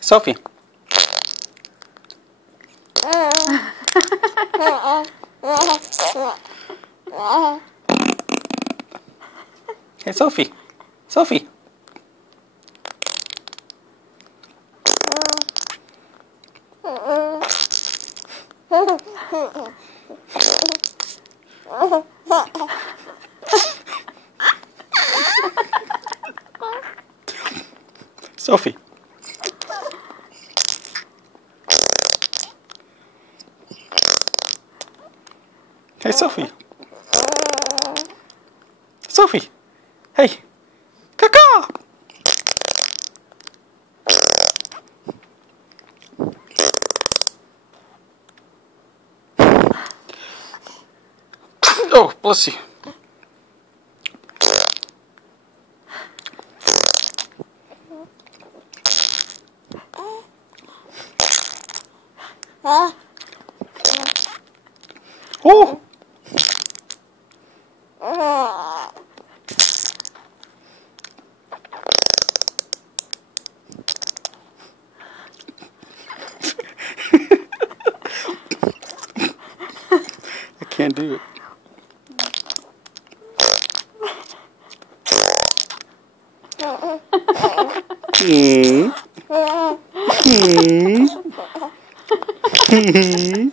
Sophie. Hey, Sophie. Sophie. Sophie. Hey, Sophie. Sophie. Hey. Caca. Oh, bless you. Oh. I can't do it. Mm. Mm.